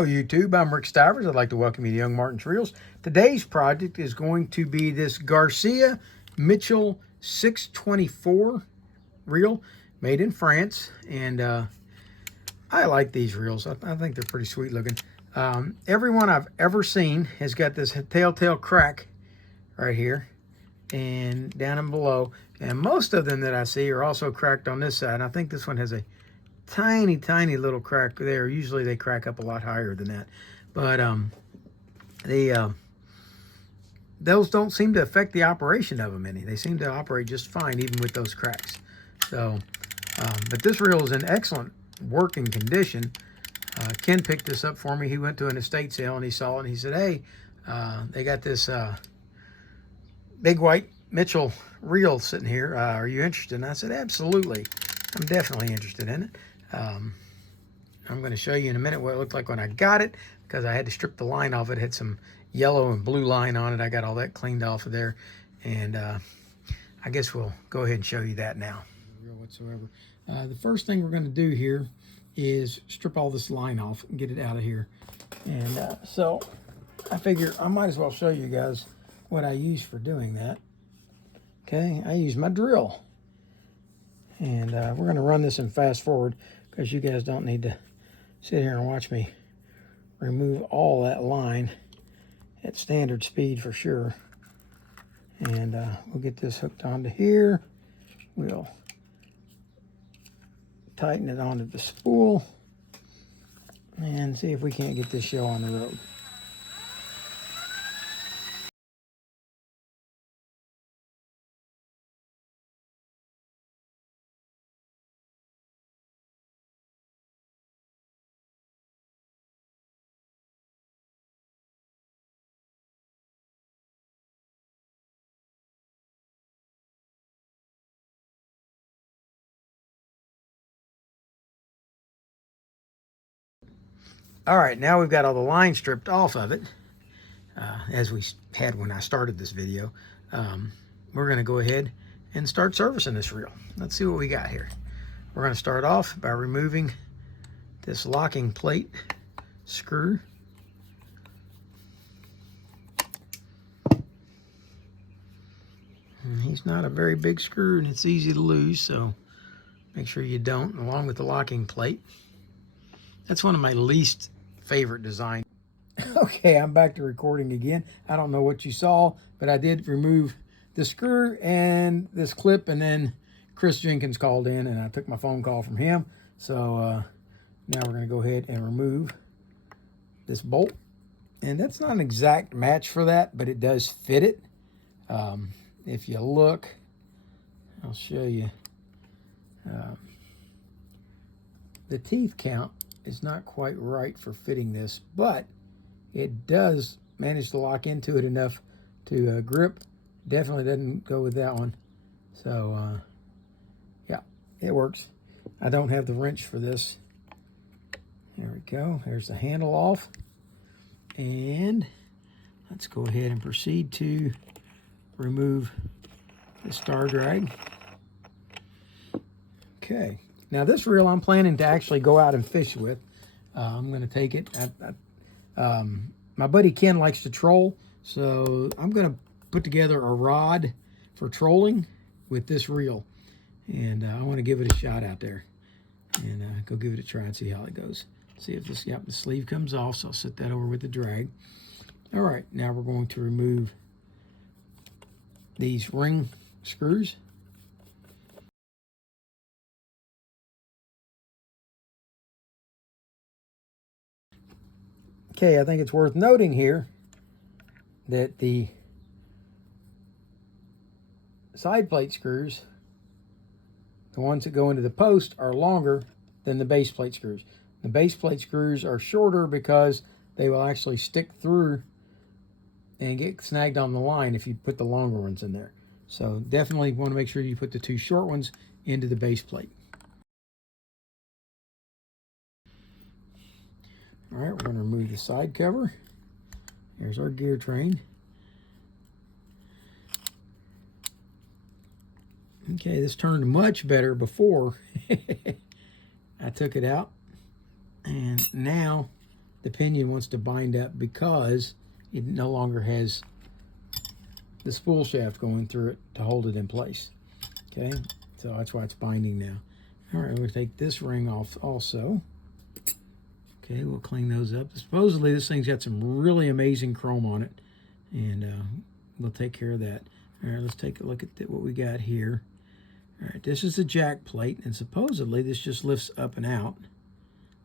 Hello YouTube, I'm Rick Stivers. I'd like to welcome you to Young Martin's Reels. Today's project is going to be this Garcia Mitchell 624 reel made in France. And I like these reels. I think they're pretty sweet looking. Everyone I've ever seen has got this telltale crack right here and down and below. And most of them that I see are also cracked on this side. And I think this one has a tiny little crack there. Usually they crack up a lot higher than that, but those don't seem to affect the operation of them any. They seem to operate just fine even with those cracks. So but this reel is in excellent working condition. Ken picked this up for me. He went to an estate sale and he saw it and he said, hey, they got this big white Mitchell reel sitting here, are you interested? And I said, absolutely, I'm definitely interested in it. I'm going to show you in a minute what it looked like when I got it, because I had to strip the line off. It had some yellow and blue line on it. I got all that cleaned off of there, and I guess we'll go ahead and show you that now. Whatsoever. The first thing we're going to do here is strip all this line off and get it out of here. And so I figure I might as well show you guys what I use for doing that. Okay, I use my drill. And we're going to run this in fast forward because you guys don't need to sit here and watch me remove all that line at standard speed for sure. And we'll get this hooked onto here. We'll tighten it onto the spool and see if we can't get this show on the road. All right, now we've got all the line stripped off of it, as we had when I started this video. We're going to go ahead and start servicing this reel. Let's see what we got here. We're going to start off by removing this locking plate screw. And he's not a very big screw, and it's easy to lose, so make sure you don't, along with the locking plate. That's one of my least favorite designs. Okay, I'm back to recording again. I don't know what you saw, but I did remove the screw and this clip, and then Chris Jenkins called in and I took my phone call from him. So now we're going to go ahead and remove this bolt. And that's not an exact match for that, but it does fit it. If you look, I'll show you. The teeth count is not quite right for fitting this, but it does manage to lock into it enough to grip. Definitely doesn't go with that one. So yeah, it works. I don't have the wrench for this. There we go. There's the handle off. And let's go ahead and proceed to remove the star drag. Okay. Now this reel I'm planning to actually go out and fish with. I'm going to take it. My buddy Ken likes to troll, so I'm going to put together a rod for trolling with this reel. And I want to give it a shot out there. And go give it a try and see how it goes. See if this, yep, the sleeve comes off, so I'll set that over with the drag. All right, now we're going to remove these ring screws. Okay, I think it's worth noting here that the side plate screws, the ones that go into the post, are longer than the base plate screws. The base plate screws are shorter because they will actually stick through and get snagged on the line if you put the longer ones in there. So definitely want to make sure you put the two short ones into the base plate. All right, we're going to remove the side cover. There's our gear train. Okay, this turned much better before I took it out. And now the pinion wants to bind up because it no longer has the spool shaft going through it to hold it in place. Okay, so that's why it's binding now. All right, we'll take this ring off also. Okay, we'll clean those up. Supposedly this thing's got some really amazing chrome on it, and we'll take care of that. All right, let's take a look at what we got here. All right, this is the jack plate, and supposedly this just lifts up and out.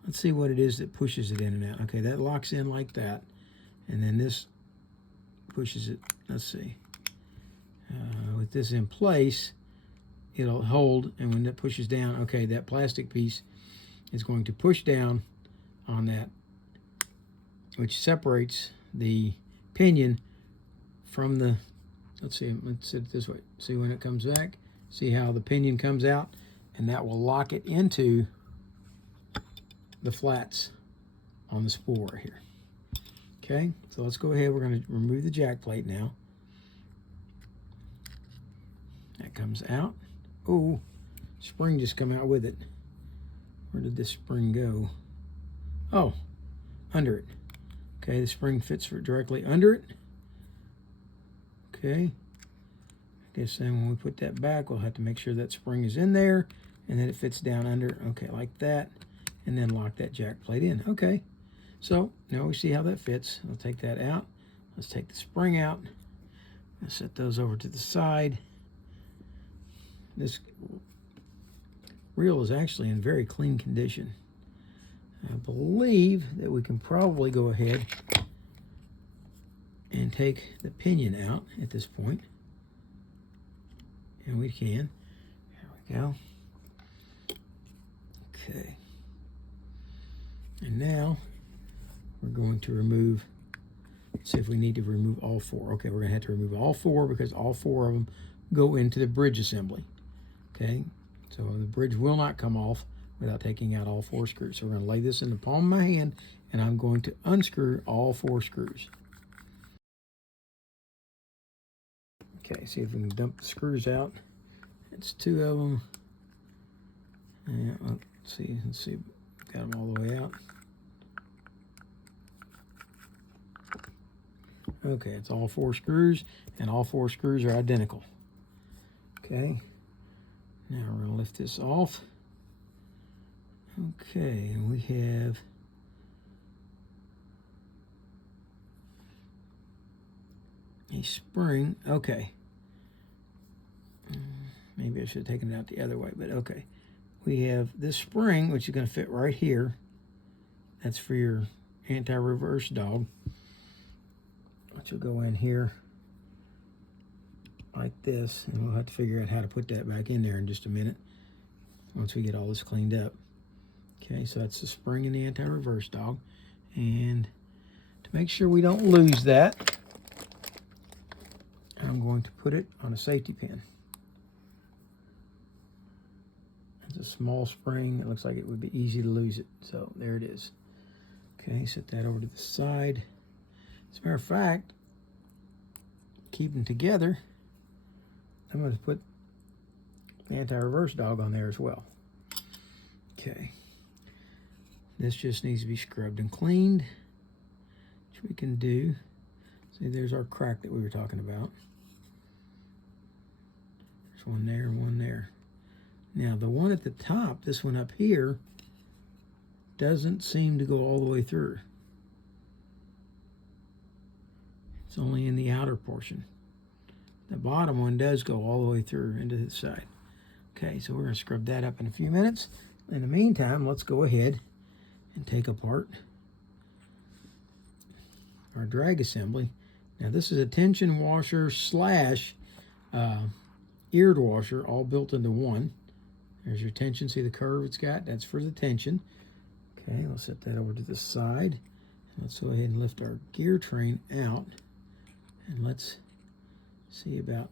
Let's see what it is that pushes it in and out. Okay, that locks in like that, and then this pushes it. Let's see. With this in place, it'll hold, and when it pushes down, okay, that plastic piece is going to push down on that, which separates the pinion from the, let's see, let's sit it this way. See when it comes back? See how the pinion comes out? And that will lock it into the flats on the spool right here. Okay, so let's go ahead. We're going to remove the jack plate now. That comes out. Oh, spring just come out with it. Where did this spring go? Oh, under it. Okay, the spring fits directly under it. Okay. I guess then when we put that back, we'll have to make sure that spring is in there, and then it fits down under. Okay, like that, and then lock that jack plate in. Okay, so now we see how that fits. I'll take that out. Let's take the spring out. I'll set those over to the side. This reel is actually in very clean condition. I believe that we can probably go ahead and take the pinion out at this point. And we can. There we go. Okay. And now we're going to remove, let's see if we need to remove all four. Okay, we're going to have to remove all four because all four of them go into the bridge assembly. Okay, so the bridge will not come off without taking out all four screws. So we're going to lay this in the palm of my hand, and I'm going to unscrew all four screws. Okay, see if we can dump the screws out. It's two of them. And let's see, got them all the way out. Okay, it's all four screws, and all four screws are identical. Okay, now we're going to lift this off. Okay, and we have a spring. Okay. Maybe I should have taken it out the other way, but okay. We have this spring, which is going to fit right here. That's for your anti-reverse dog, which will go in here like this, and we'll have to figure out how to put that back in there in just a minute once we get all this cleaned up. Okay, so that's the spring and the anti-reverse dog. And to make sure we don't lose that, I'm going to put it on a safety pin. It's a small spring. It looks like it would be easy to lose it. So there it is. Okay, set that over to the side. As a matter of fact, keep them together, I'm going to put the anti-reverse dog on there as well. Okay. This just needs to be scrubbed and cleaned, which we can do. See, there's our crack that we were talking about. There's one there and one there. Now, the one at the top, this one up here, doesn't seem to go all the way through. It's only in the outer portion. The bottom one does go all the way through into the side. Okay, so we're going to scrub that up in a few minutes. In the meantime, let's go ahead and take apart our drag assembly. Now, this is a tension washer slash eared washer, all built into one. There's your tension. See the curve it's got? That's for the tension. Okay, let's set that over to the side. Let's go ahead and lift our gear train out. And let's see about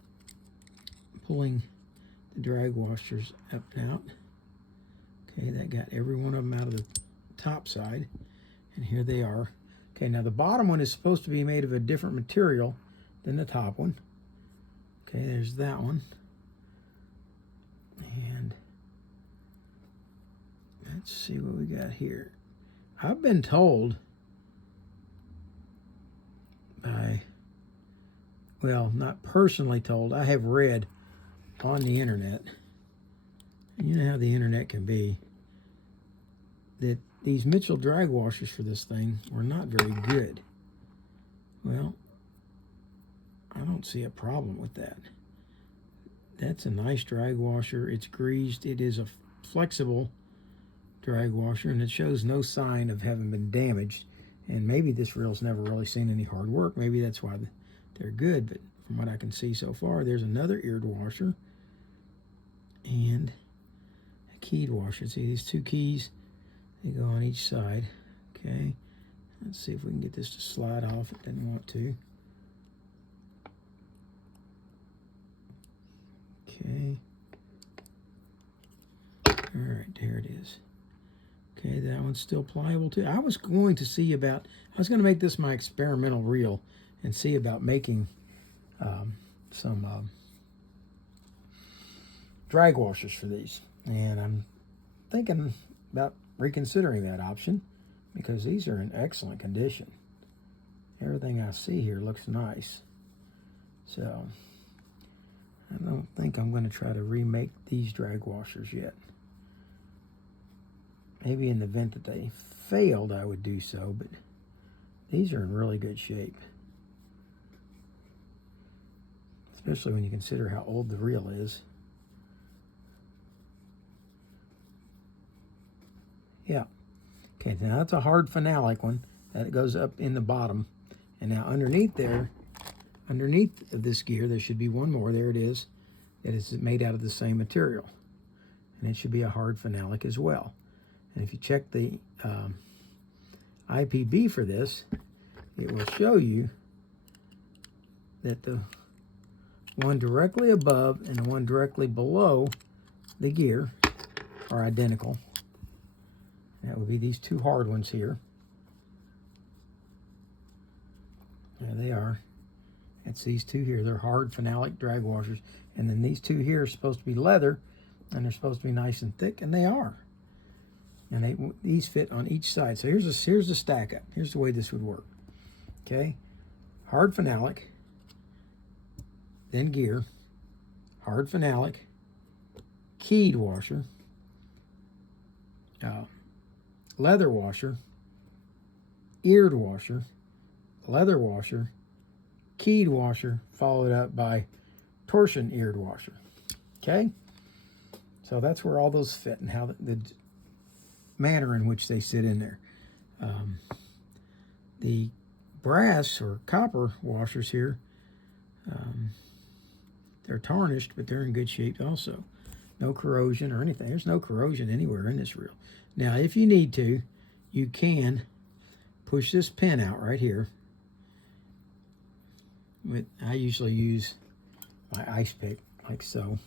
pulling the drag washers up and out. Okay, that got every one of them out of the top side. And here they are. Okay, now the bottom one is supposed to be made of a different material than the top one. Okay, there's that one. And let's see what we got here. I've been told well, not personally told, I have read on the internet, you know how the internet can be, that these Mitchell drag washers for this thing were not very good. Well, I don't see a problem with that. That's a nice drag washer. It's greased. It is a flexible drag washer, and it shows no sign of having been damaged. And maybe this reel's never really seen any hard work. Maybe that's why they're good. But from what I can see so far, there's another eared washer and a keyed washer. See these two keys? They go on each side. Okay. Let's see if we can get this to slide off. It didn't want to. Okay. All right, there it is. Okay, that one's still pliable too. I was going to make this my experimental reel and see about making some drag washers for these. And I'm thinking about reconsidering that option because these are in excellent condition. Everything I see here looks nice. So I don't think I'm going to try to remake these drag washers yet. Maybe in the event that they failed, I would do so, but these are in really good shape. Especially when you consider how old the reel is. Yeah. Okay, now that's a hard phenolic one. That goes up in the bottom. And now underneath there, underneath of this gear, there should be one more. There it is. That is made out of the same material. And it should be a hard phenolic as well. And if you check the IPB for this, it will show you that the one directly above and the one directly below the gear are identical. That would be these two hard ones here. There they are. It's these two here. They're hard phenolic drag washers. And then these two here are supposed to be leather, and they're supposed to be nice and thick, and they are. And these fit on each side. So here's the stack up. Here's the way this would work. Okay, hard phenolic, then gear, hard phenolic, keyed washer, leather washer, eared washer, leather washer, keyed washer, followed up by torsion eared washer. Okay, so that's where all those fit and how the manner in which they sit in there. The brass or copper washers here, they're tarnished, but they're in good shape also. No corrosion or anything. There's no corrosion anywhere in this reel. Now, if you need to, you can push this pin out right here. I usually use my ice pick like so,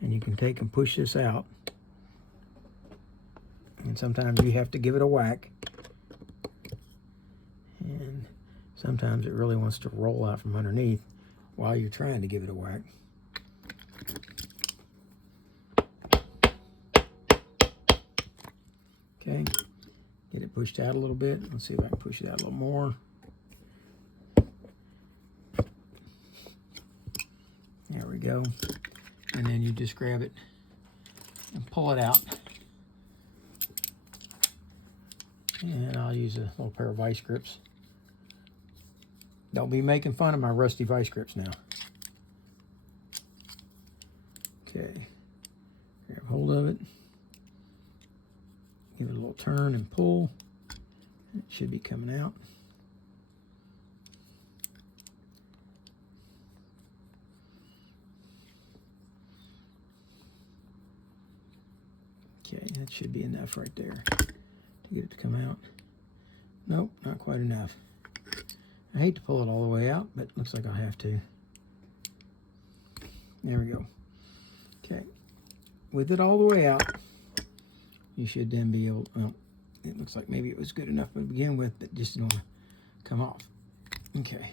and you can take and push this out. And sometimes you have to give it a whack. And sometimes it really wants to roll out from underneath while you're trying to give it a whack. Okay, get it pushed out a little bit. Let's see if I can push it out a little more. There we go. And then you just grab it and pull it out. And I'll use a little pair of vice grips. Don't be making fun of my rusty vice grips now. Okay, grab hold of it. Give it a little turn and pull. It should be coming out. Okay, that should be enough right there to get it to come out. Nope, not quite enough. I hate to pull it all the way out, but it looks like I'll have to. There we go. Okay, with it all the way out, you should then be able, well, it looks like maybe it was good enough to begin with, but just didn't want to come off. Okay,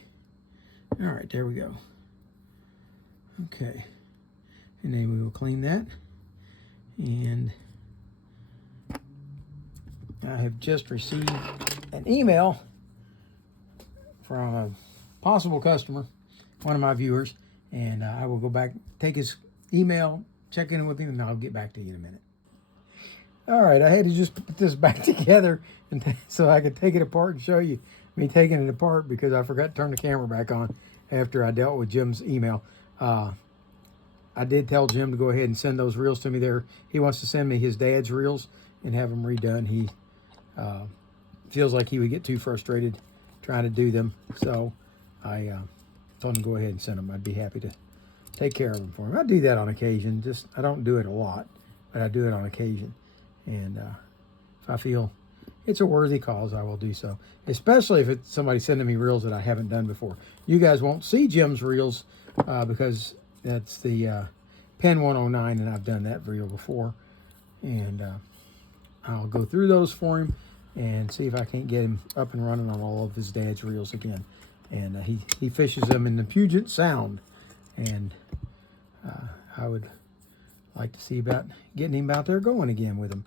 all right, there we go. Okay, and then we will clean that. And I have just received an email from a possible customer one of my viewers, and I will go back, take his email, check in with him, and I'll get back to you in a minute. All right, I had to just put this back together and so I could take it apart and show you me taking it apart, because I forgot to turn the camera back on after I dealt with Jim's email. I did tell Jim to go ahead and send those reels to me there. He wants to send me his dad's reels and have them redone. He feels like he would get too frustrated trying to do them. So I told him to go ahead and send them. I'd be happy to take care of them for him. I do that on occasion. Just I don't do it a lot, but I do it on occasion. And if I feel it's a worthy cause, I will do so. Especially if it's somebody sending me reels that I haven't done before. You guys won't see Jim's reels because that's the Pen 109, and I've done that reel before. And I'll go through those for him and see if I can't get him up and running on all of his dad's reels again. And he fishes them in the Puget Sound. And I would like to see about getting him out there going again with him.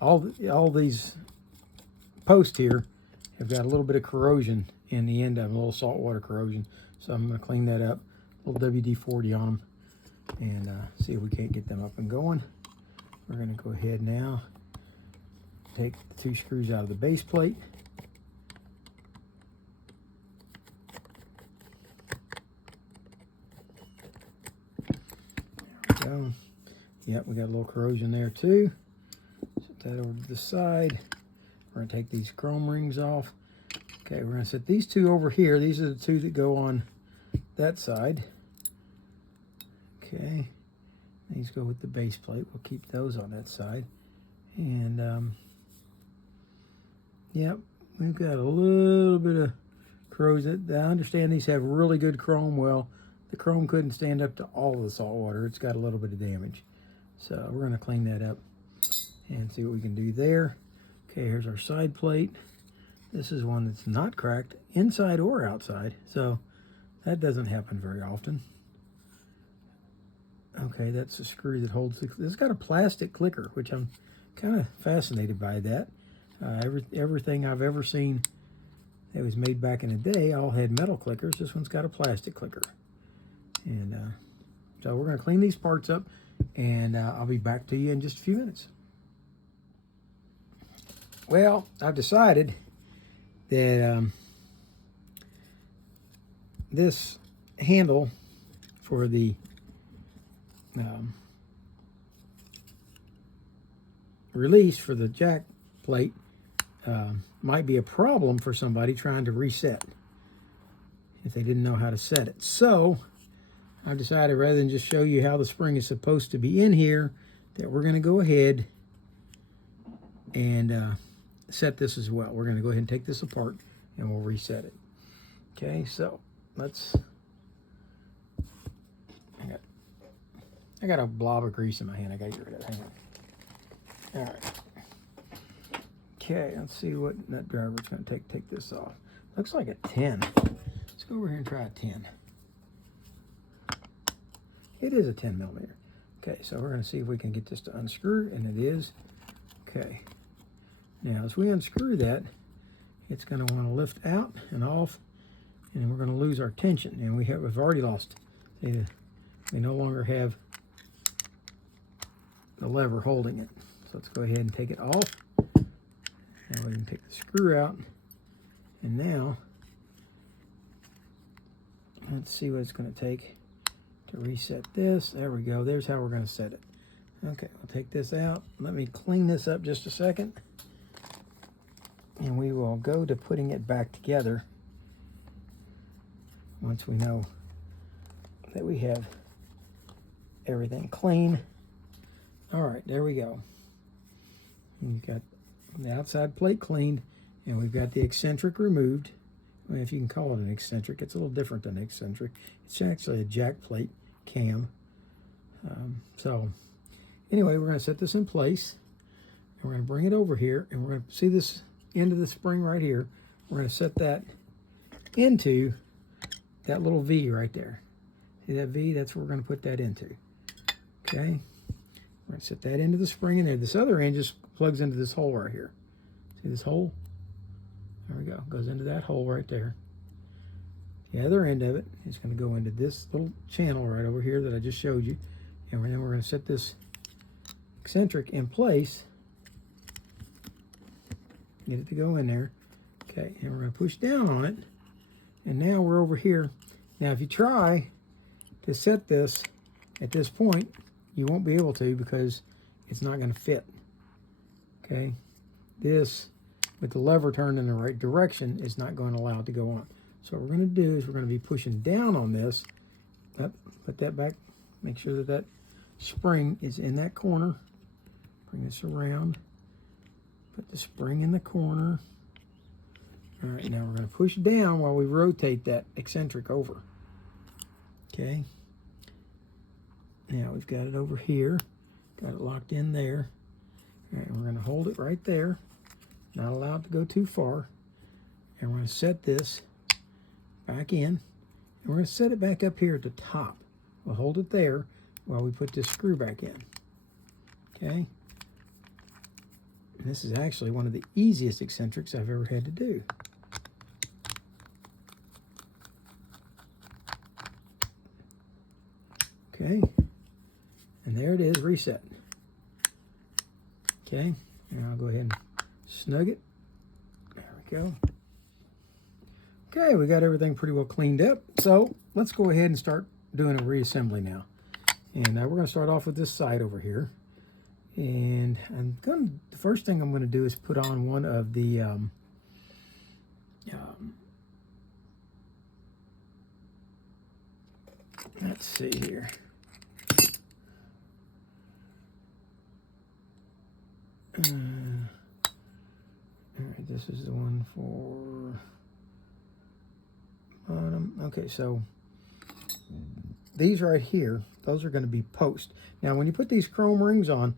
All these posts here have got a little bit of corrosion in the end of them, a little saltwater corrosion. So I'm going to clean that up, a little WD-40 on them, and see if we can't get them up and going. We're going to go ahead now, take the 2 screws out of the base plate. There we go. Yep, we got a little corrosion there too. Set that over to the side. We're going to take these chrome rings off. Okay, we're going to set these 2 over here. These are the 2 that go on that side. Okay, these go with the base plate. We'll keep those on that side. And, yep, we've got a little bit of corrosion. I understand these have really good chrome. Well, the chrome couldn't stand up to all of the salt water. It's got a little bit of damage. So we're going to clean that up and see what we can do there. Okay, here's our side plate. This is one that's not cracked inside or outside, so that doesn't happen very often. Okay, that's the screw that holds this. It's got a plastic clicker, which I'm kind of fascinated by that. Everything I've ever seen that was made back in the day all had metal clickers. This one's got a plastic clicker. And so we're going to clean these parts up, and I'll be back to you in just a few minutes. Well, I've decided that this handle for the release for the jack plate might be a problem for somebody trying to reset if they didn't know how to set it. So I've decided, rather than just show you how the spring is supposed to be in here, that we're going to go ahead and set this as well. We're going to go ahead and take this apart and we'll reset it. Okay, so let's... I got a blob of grease in my hand. I got to get rid of it. Hang on. All right. Okay, let's see what nut driver it's going to take this off. Looks like a 10. Let's go over here and try a 10. It is a 10 millimeter. Okay, so we're going to see if we can get this to unscrew, and it is. Okay. Now, as we unscrew that, it's going to want to lift out and off, and then we're going to lose our tension. And we've already lost. See, we no longer have the lever holding it. So let's go ahead and take it off. Now we can take the screw out. And now, let's see what it's going to take to reset this. There we go. There's how we're going to set it. Okay, I'll take this out. Let me clean this up just a second. And we will go to putting it back together once we know that we have everything clean. All right, there we go. We've got the outside plate cleaned, and we've got the eccentric removed. Well, if you can call it an eccentric, it's a little different than eccentric. It's actually a jack plate cam. So anyway, we're going to set this in place, and we're going to bring it over here, and we're going to see this end of the spring right here. We're going to set that into that little V right there. See that V? That's what we're going to put that into. Okay. We're going to set that into the spring in there. This other end just plugs into this hole right here. See this hole? There we go. Goes into that hole right there. The other end of it is going to go into this little channel right over here that I just showed you. And then we're going to set this eccentric in place. Get it to go in there. Okay, and we're going to push down on it. And now we're over here. Now if you try to set this at this point, you won't be able to because it's not going to fit. Okay, this with the lever turned in the right direction is not going to allow it to go on. So what we're going to do is we're going to be pushing down on this. Put that back. Make sure that that spring is in that corner. Bring this around. Put the spring in the corner. All right, now we're going to push down while we rotate that eccentric over. Okay. Now we've got it over here. Got it locked in there. All right, we're going to hold it right there. Not allowed to go too far. And we're going to set this back in. And we're going to set it back up here at the top. We'll hold it there while we put this screw back in. Okay. And this is actually one of the easiest eccentrics I've ever had to do. Okay. And there it is, reset. Okay. Now I'll go ahead and snug it. There we go. Okay, we got everything pretty well cleaned up. So let's go ahead and start doing a reassembly now. And we're going to start off with this side over here. And the first thing I'm going to do is put on one of the let's see here. All right, this is the one for bottom. Okay, so these right here, those are going to be post. Now, when you put these chrome rings on,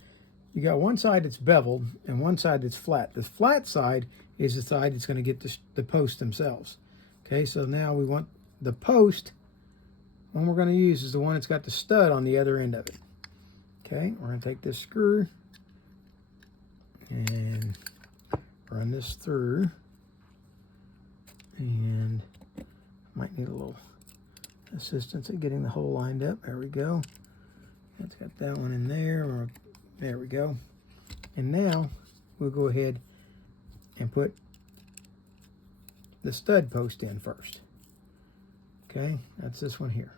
you got one side that's beveled and one side that's flat. The flat side is the side that's going to get the posts themselves. Okay, so now we want the post. One we're going to use is the one that's got the stud on the other end of it. Okay, we're going to take this screw and run this through, and might need a little assistance at getting the hole lined up. There we go. It's got that one in there. There we go. And now we'll go ahead and put the stud post in first. Okay, that's this one here.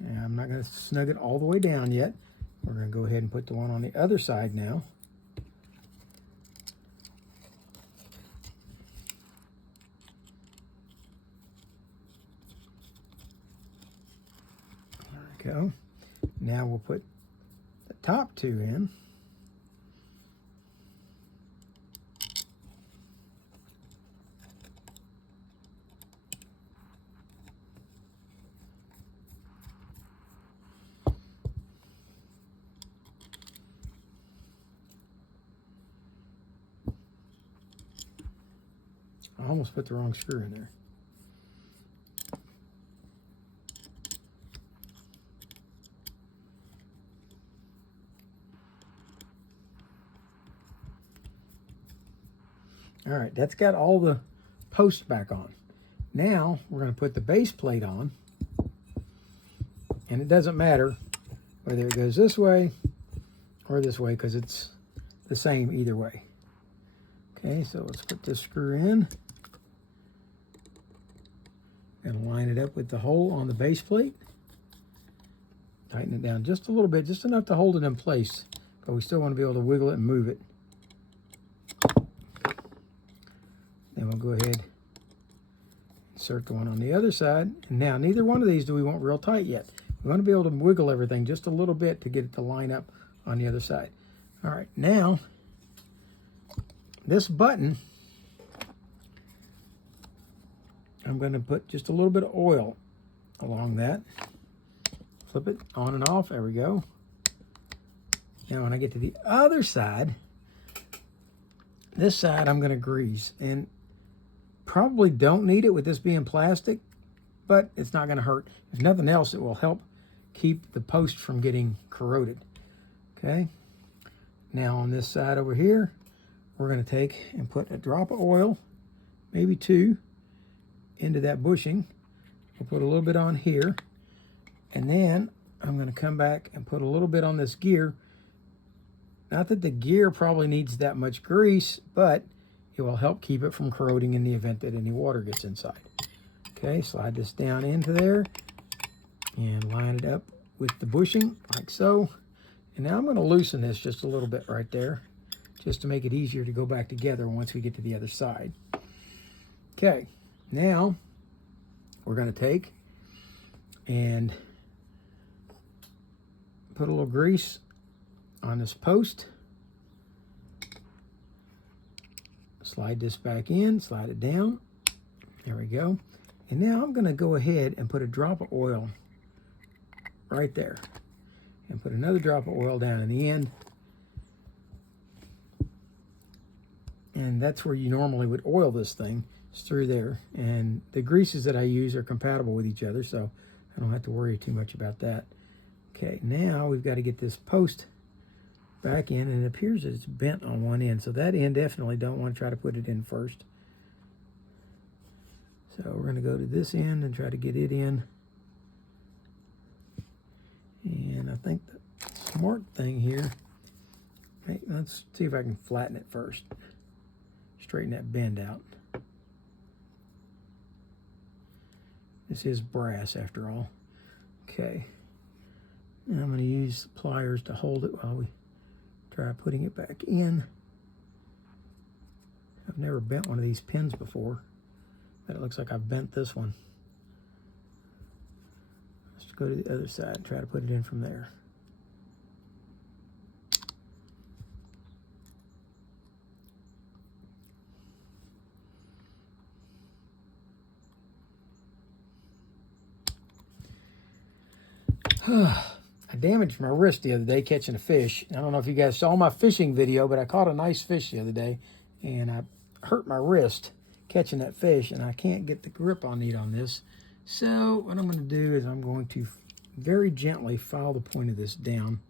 And I'm not going to snug it all the way down yet. We're going to go ahead and put the one on the other side now. There we go. Now we'll put the top two in. I almost put the wrong screw in there. All right, that's got all the posts back on. Now we're going to put the base plate on, and it doesn't matter whether it goes this way or this way because it's the same either way. Okay, so let's put this screw in and line it up with the hole on the base plate. Tighten it down just a little bit, just enough to hold it in place, but we still want to be able to wiggle it and move it. Then we'll go ahead, insert the one on the other side. And now neither one of these do we want real tight yet. We want to be able to wiggle everything just a little bit to get it to line up on the other side. All right, now this button, I'm going to put just a little bit of oil along that. Flip it on and off. There we go. Now when I get to the other side, this side I'm going to grease. And probably don't need it with this being plastic, but it's not going to hurt. If nothing else, it will help keep the post from getting corroded. Okay. Now on this side over here, we're going to take and put a drop of oil, maybe two, into that bushing. We'll put a little bit on here, and then I'm going to come back and put a little bit on this gear. Not that the gear probably needs that much grease, but it will help keep it from corroding in the event that any water gets inside. Okay, slide this down into there and line it up with the bushing like so. And now I'm going to loosen this just a little bit right there, just to make it easier to go back together once we get to the other side. Okay, now we're going to take and put a little grease on this post. Slide this back in, slide it down. There we go. And now I'm going to go ahead and put a drop of oil right there. And put another drop of oil down in the end. And that's where you normally would oil this thing, is through there. And the greases that I use are compatible with each other, so I don't have to worry too much about that. Okay, now we've got to get this post back in, and it appears that it's bent on one end, so that end definitely don't want to try to put it in first. So we're going to go to this end and try to get it in. And I think the smart thing here, okay, let's see if I can flatten it first. Straighten that bend out. This is brass after all. Okay. And I'm going to use pliers to hold it while we try putting it back in. I've never bent one of these pins before, but it looks like I've bent this one. Let's go to the other side and try to put it in from there. I damaged my wrist the other day catching a fish. I don't know if you guys saw my fishing video, but I caught a nice fish the other day, and I hurt my wrist catching that fish, and I can't get the grip I need on this. So what I'm going to do is I'm going to very gently file the point of this down.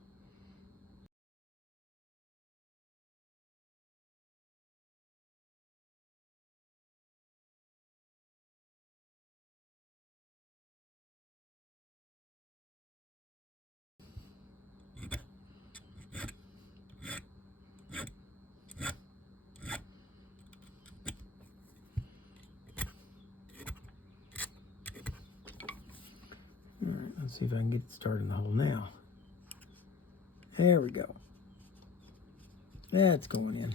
Alright, let's see if I can get it started in the hole now. There we go. That's going in.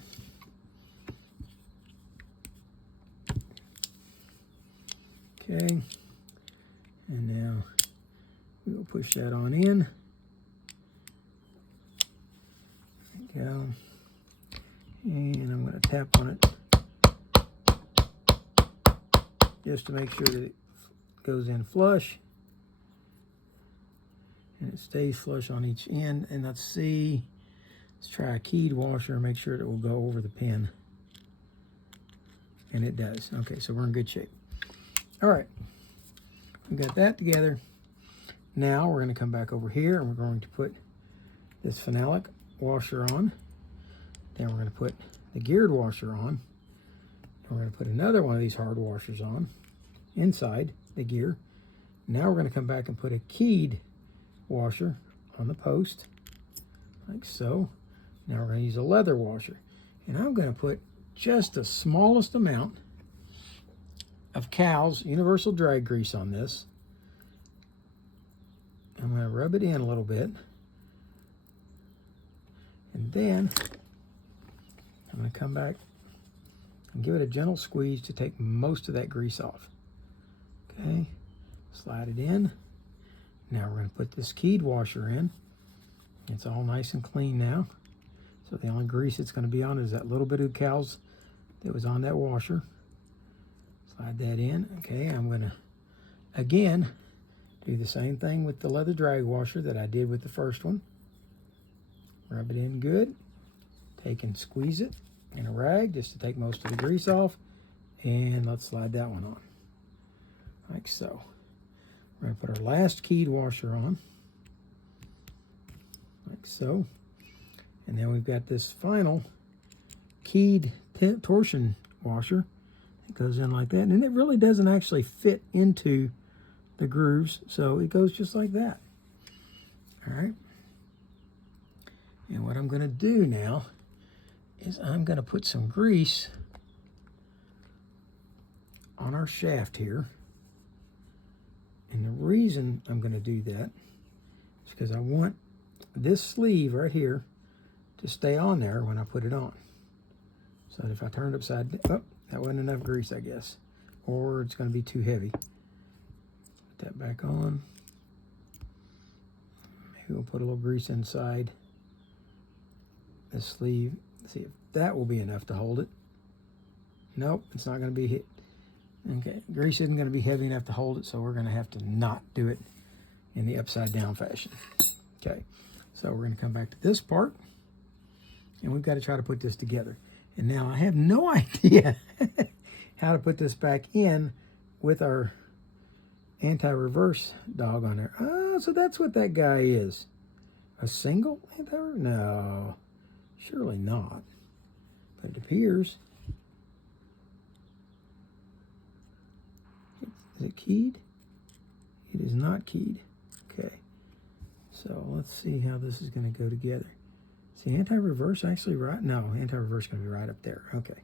Okay. And now we'll push that on in. There we go. And I'm going to tap on it just to make sure that it goes in flush. And it stays flush on each end. And let's see, let's try a keyed washer and make sure that it will go over the pin. And it does. Okay, so we're in good shape. All right, we got that together. Now we're going to come back over here and we're going to put this phenolic washer on. Then we're going to put the geared washer on. And we're going to put another one of these hard washers on inside the gear. Now we're going to come back and put a keyed washer on the post, like so. Now we're going to use a leather washer. And I'm going to put just the smallest amount of Cal's universal drag grease on this. I'm going to rub it in a little bit. And then I'm going to come back and give it a gentle squeeze to take most of that grease off. Okay, slide it in. Now we're going to put this keyed washer in. It's all nice and clean now. So the only grease it's going to be on is that little bit of Cal's that was on that washer. Slide that in. Okay, I'm going to, again, do the same thing with the leather drag washer that I did with the first one. Rub it in good. Take and squeeze it in a rag just to take most of the grease off. And let's slide that one on, like so. We're going to put our last keyed washer on, like so. And then we've got this final keyed torsion washer It goes in like that, and it really doesn't actually fit into the grooves, so it goes just like that. All right. And what I'm going to do now is I'm going to put some grease on our shaft here. And the reason I'm going to do that is because I want this sleeve right here to stay on there when I put it on. So if I turn it upside down, oh, that wasn't enough grease, I guess. Or it's going to be too heavy. Put that back on. Maybe we'll put a little grease inside this sleeve. Let's see if that will be enough to hold it. Nope, it's not going to be hit. Okay, grease isn't going to be heavy enough to hold it, so we're going to have to not do it in the upside down fashion. Okay, so we're going to come back to this part, and we've got to try to put this together. And now I have no idea how to put this back in with our anti-reverse dog on there. Oh, so that's what that guy is. A single anti-reverse? No, surely not. But it appears. Is it keyed? It is not keyed. Okay. So let's see how this is going to go together. Is the anti-reverse actually right? No, anti-reverse is going to be right up there. Okay.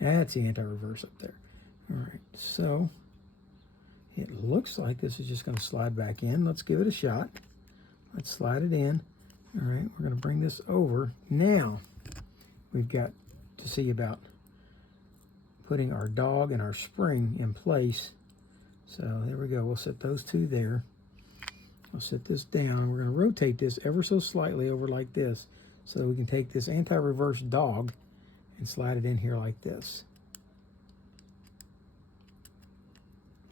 That's the anti-reverse up there. All right. So it looks like this is just going to slide back in. Let's give it a shot. Let's slide it in. All right. We're going to bring this over. Now we've got to see about putting our dog and our spring in place. So there we go. We'll set those two there. I'll set this down. We're going to rotate this ever so slightly over like this so that we can take this anti-reverse dog and slide it in here like this.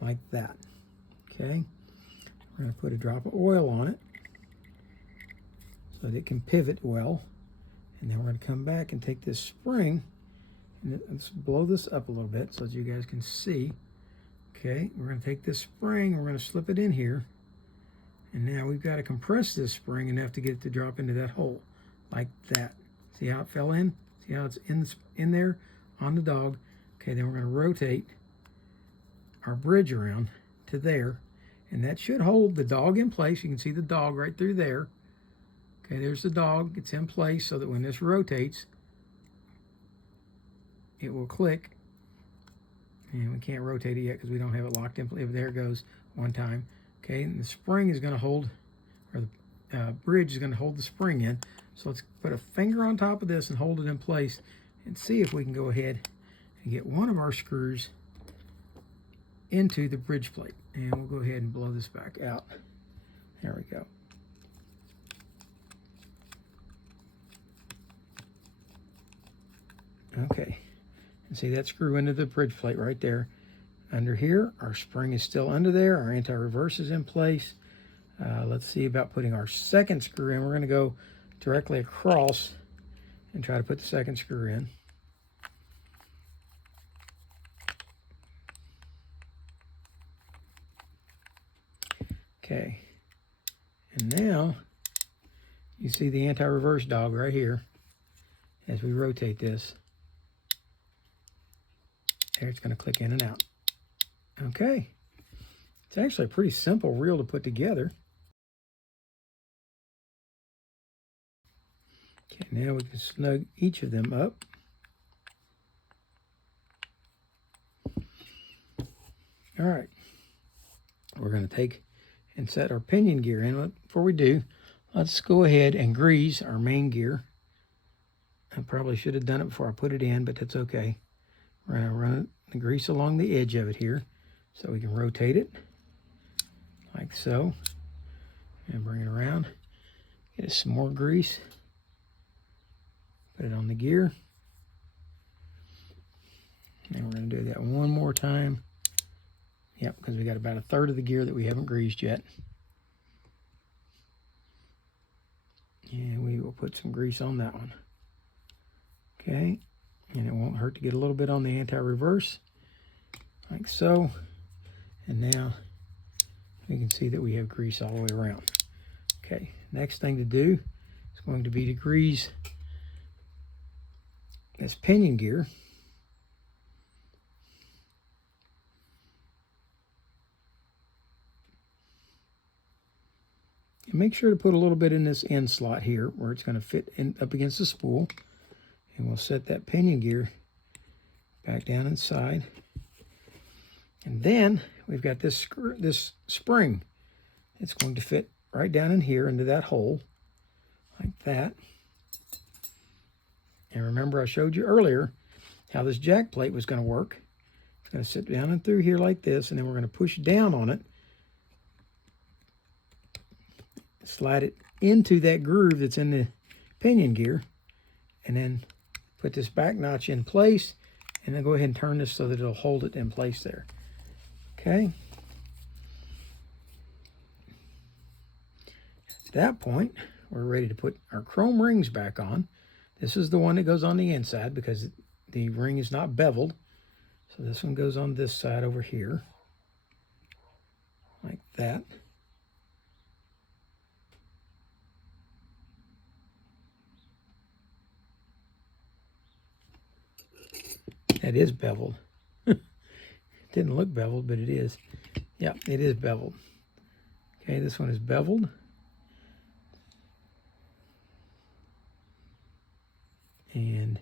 Like that. Okay. We're going to put a drop of oil on it so that it can pivot well. And then we're going to come back and take this spring and let's blow this up a little bit so that you guys can see. Okay, we're going to take this spring, we're going to slip it in here, and now we've got to compress this spring enough to get it to drop into that hole, like that. See how it fell in? See how it's in there on the dog? Okay, then we're going to rotate our bridge around to there, and that should hold the dog in place. You can see the dog right through there. Okay, there's the dog. It's in place so that when this rotates, it will click. And we can't rotate it yet because we don't have it locked in. There it goes one time. Okay, and the spring is going to hold, or the bridge is going to hold the spring in. So let's put a finger on top of this and hold it in place and see if we can go ahead and get one of our screws into the bridge plate. And we'll go ahead and blow this back out. There we go. Okay. And see that screw into the bridge plate right there. Under here, our spring is still under there. Our anti-reverse is in place. Let's see about putting our second screw in. We're going to go directly across and try to put the second screw in. Okay. And now you see the anti-reverse dog right here as we rotate this. There, it's going to click in and out. Okay. It's actually a pretty simple reel to put together. Okay, now we can snug each of them up. All right. We're going to take and set our pinion gear in. Before we do, let's go ahead and grease our main gear. I probably should have done it before I put it in, but that's okay. We're going to run the grease along the edge of it here so we can rotate it like so. And bring it around. Get us some more grease. Put it on the gear. And we're going to do that one more time. Yep, because we got about a third of the gear that we haven't greased yet. And we will put some grease on that one. Okay. And it won't hurt to get a little bit on the anti-reverse, like so. And now we can see that we have grease all the way around. Okay, next thing to do is going to be to grease this pinion gear. And make sure to put a little bit in this end slot here where it's going to fit in up against the spool. And we'll set that pinion gear back down inside. And then we've got this spring. It's going to fit right down in here into that hole, like that. And remember, I showed you earlier how this jack plate was going to work. It's going to sit down and through here like this, and then we're going to push down on it, slide it into that groove that's in the pinion gear, and then put this back notch in place, and then go ahead and turn this so that it'll hold it in place there. Okay. At that point, we're ready to put our chrome rings back on. This is the one that goes on the inside because the ring is not beveled. So this one goes on this side over here, like that. That is beveled. Didn't look beveled, but it is. Yeah, it is beveled. Okay, this one is beveled. And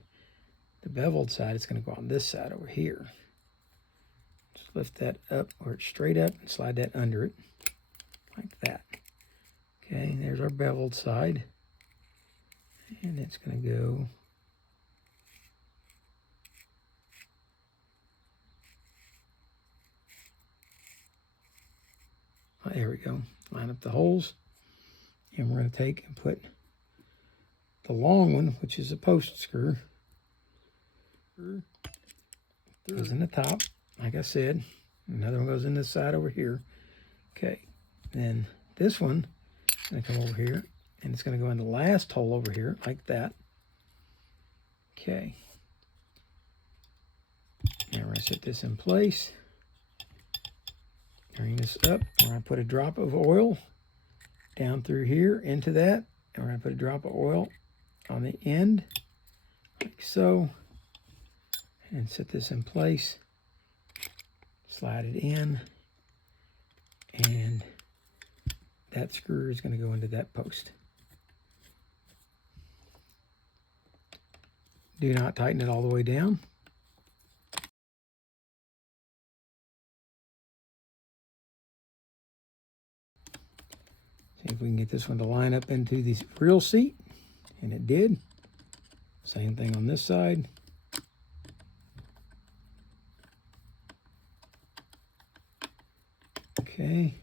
the beveled side is going to go on this side over here. Just lift that up where it's straight up and slide that under it, like that. Okay, there's our beveled side. And it's going to go there we go. Line up the holes. And we're going to take and put the long one, which is a post screw, goes in the top, like I said. Another one goes in this side over here. Okay. Then this one is going to come over here, and it's going to go in the last hole over here, like that. Okay. Now we're going to set this in place. Bring this up. We're going to put a drop of oil down through here into that. And we're going to put a drop of oil on the end, like so. And set this in place. Slide it in. And that screw is going to go into that post. Do not tighten it all the way down. See if we can get this one to line up into the reel seat. And it did. Same thing on this side. Okay.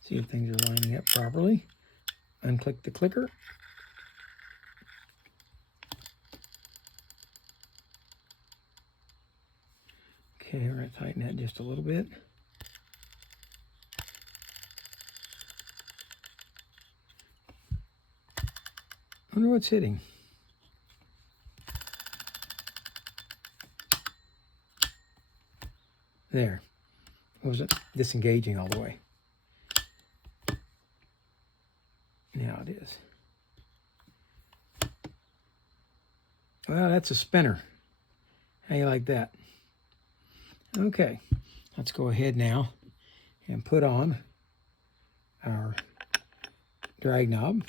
See if things are lining up properly. Unclick the clicker. Okay, we're going to tighten that just a little bit. I wonder what's hitting. There. It wasn't disengaging all the way. Now it is. Well, that's a spinner. How you like that? Okay, let's go ahead now and put on our drag knob.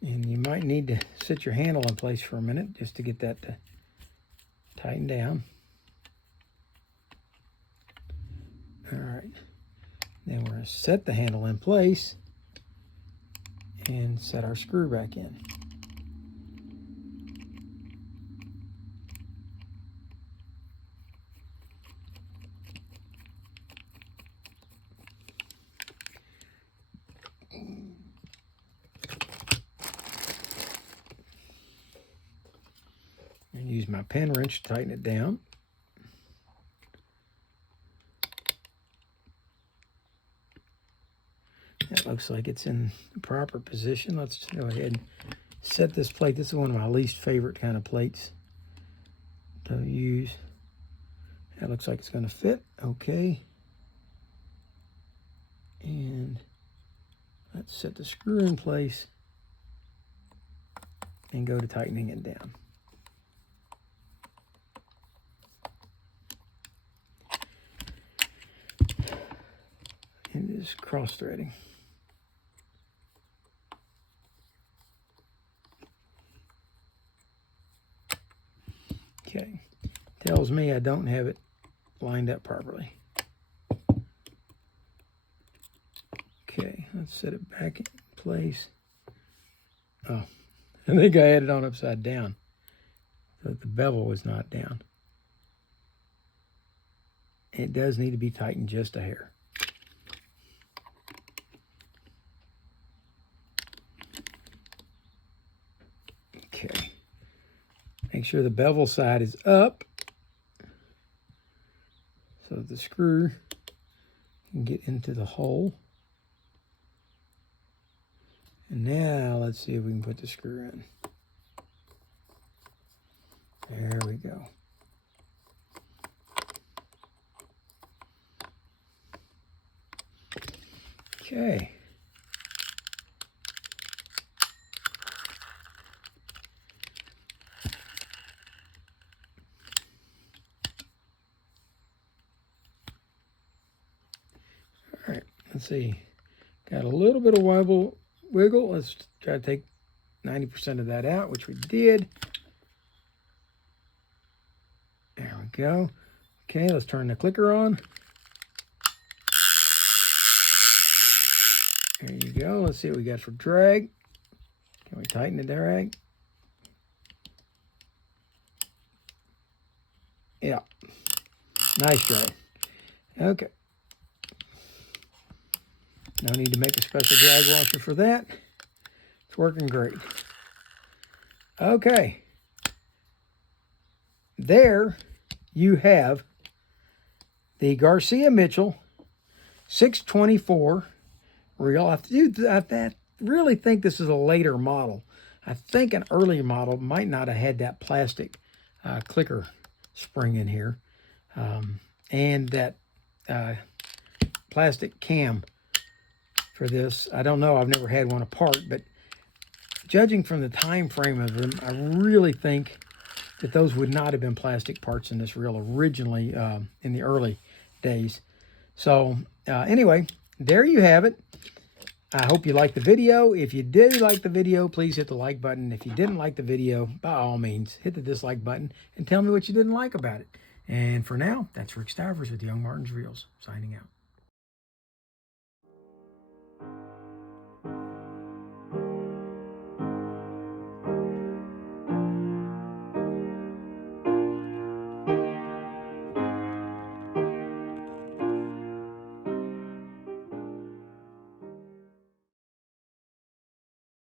And you might need to sit your handle in place for a minute just to get that to tighten down. All right. Then we're going to set the handle in place and set our screw back in. And use my pen wrench to tighten it down. That looks like it's in the proper position. Let's go ahead and set this plate. This is one of my least favorite kind of plates to use. That looks like it's going to fit. Okay. And let's set the screw in place and go to tightening it down. just cross-threading. Okay, tells me I don't have it lined up properly. Okay, let's set it back in place. Oh, I think I had it on upside down, so that the bevel was not down. It does need to be tightened just a hair. Okay. Make sure the bevel side is up so the screw can get into the hole. And now let's see if we can put the screw in. There we go. Okay. All right, let's see. Got a little bit of wiggle. Let's try to take 90% of that out, which we did. There we go. Okay, let's turn the clicker on. There you go. Let's see what we got for drag. Can we tighten the drag? Yeah. Nice drag. Okay. No need to make a special drag washer for that. It's working great. Okay. There you have the Garcia Mitchell 624 reel. I really think this is a later model. I think an earlier model might not have had that plastic clicker spring in here. And that plastic cam for this. I don't know. I've never had one apart, but judging from the time frame of them, I really think that those would not have been plastic parts in this reel originally in the early days. So anyway, there you have it. I hope you liked the video. If you did like the video, please hit the like button. If you didn't like the video, by all means, hit the dislike button and tell me what you didn't like about it. And for now, that's Rick Stivers with YoungMartin'sReels, signing out.